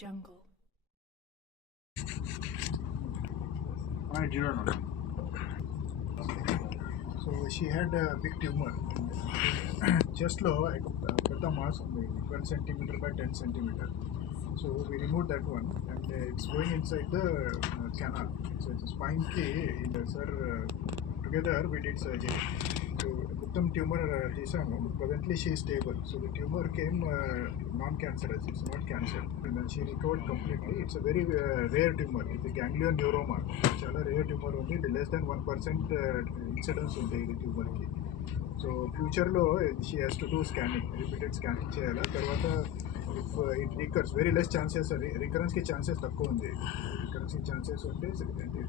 Jungle. So she had a big tumor chest lo పెద్ద mass ఉంది 12 centimeter by 10 centimeter. So we removed that one and it's going inside the canal. So it's spine ki sir together we did surgery. So మొత్తం tumor తీసాము. Presently she is stable. So the tumor came non-cancerous. It's not cancer. And then she recovered completely. It's a very rare tumor. It's a ganglion neuroma. చాలా rare tumor ఉంది. Less than 1% incidence ఉంది ఈ tumor కి. So ఫ్యూచర్లో she has to do scanning, repeated scanning చేయాలి. తర్వాత if it recurs very less chances, రికరెన్స్కి chances తక్కువ ఉంది. రికరెన్స్కి ఛాన్సెస్ ఉంటే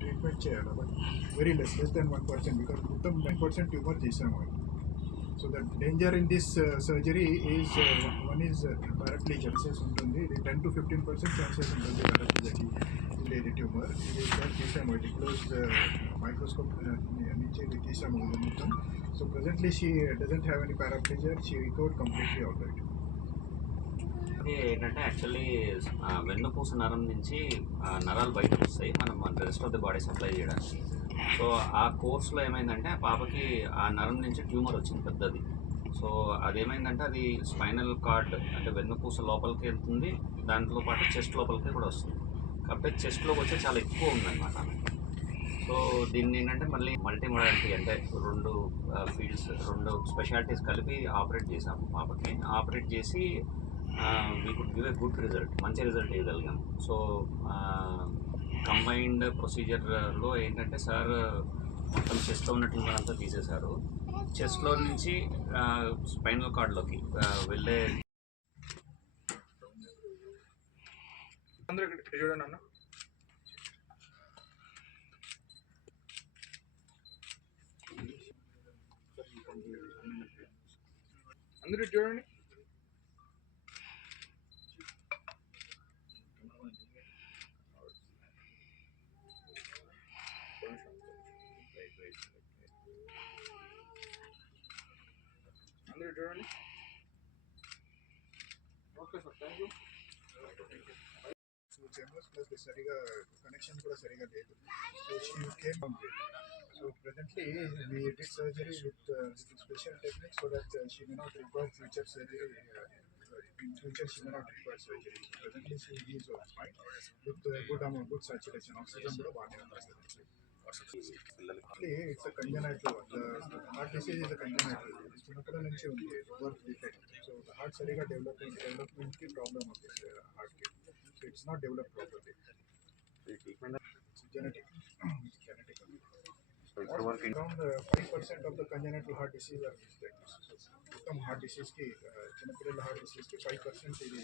ట్రీట్మెంట్ చేయాలి, but very less then 1%, because మొత్తం 9% ట్యూమర్ చేసాము. So that danger in this surgery is one is paraplegia chances ఉంటుంది. ఇది 10 to 15% ఛాన్సెస్ ఉంటుంది పారాప్లీజియాకి ఉండేది ట్యూమర్. ఇది తీసాము, ఇది క్లోజ్ మైక్రోస్కోప్ నుంచి ఇది తీసాము మొత్తం. So presently she doesn't have any paraplegia. She recovered completely all right. అది ఏంటంటే యాక్చువల్లీ వెన్నుపూస నరం నుంచి నరాలు బయటకు వస్తాయి మనం rest of the body supply చేయడానికి. సో ఆ కోర్స్లో ఏమైందంటే ఆ పాపకి ఆ నరం నుంచి ట్యూమర్ వచ్చింది పెద్దది. సో అదేమైందంటే అది స్పైనల్ కార్డ్ అంటే వెన్నుపూస లోపలికి వెళ్తుంది, దాంట్లో పాటు చెస్ట్ లోపలికి కూడా వస్తుంది. కాకపోతే చెస్ట్లోకి వచ్చే చాలా ఎక్కువ ఉందన్నమాట. సో దీన్ని ఏంటంటే మళ్ళీ మల్టీ మోడాలిటీ అంటే రెండు ఫీల్డ్స్, రెండు స్పెషాలిటీస్ కలిపి ఆపరేట్ చేసాము పాపకి. ఆపరేట్ చేసి we could give a good result, మంచి రిజల్ట్ ఇవ్వగలిగాము. సో కంబైన్డ్ ప్రొసీజర్లో ఏంటంటే సార్ మొత్తం చెస్ట్లో ఉన్న ట్యూమర్ అంతా తీసేశారు. చెస్ట్లో నుంచి స్పైనల్ కార్డ్లోకి వెళ్ళే చూడండి అన్న. అందరూ చూడండి. అందరూ చూడండి. Okay sir, thank you. So general plus సరిగా కనెక్షన్ కూడా సరిగా లేదు. So she came complete. So presently we did surgery with special techniques so that she may not require future surgery. In future she may not require surgery. Presently she is fine with good saturation. Oxygen కూడా బాగానే ఉంది. It's a congenital. The heart disease is a congenital. చిన్నప్పటి నుంచి ఉంది birth defect. So heart సరిగా డెవలప్మెంట్కి ప్రాబ్లమ్ అవుతుంది హార్ట్కి. So it's not develop properly. Genetic. Around 5% of the congenital heart disease are these things. So మొత్తం హార్ట్ డిసీజ్కి, చిన్నపిల్లల హార్ట్ డిసీజ్కి 5% ఇది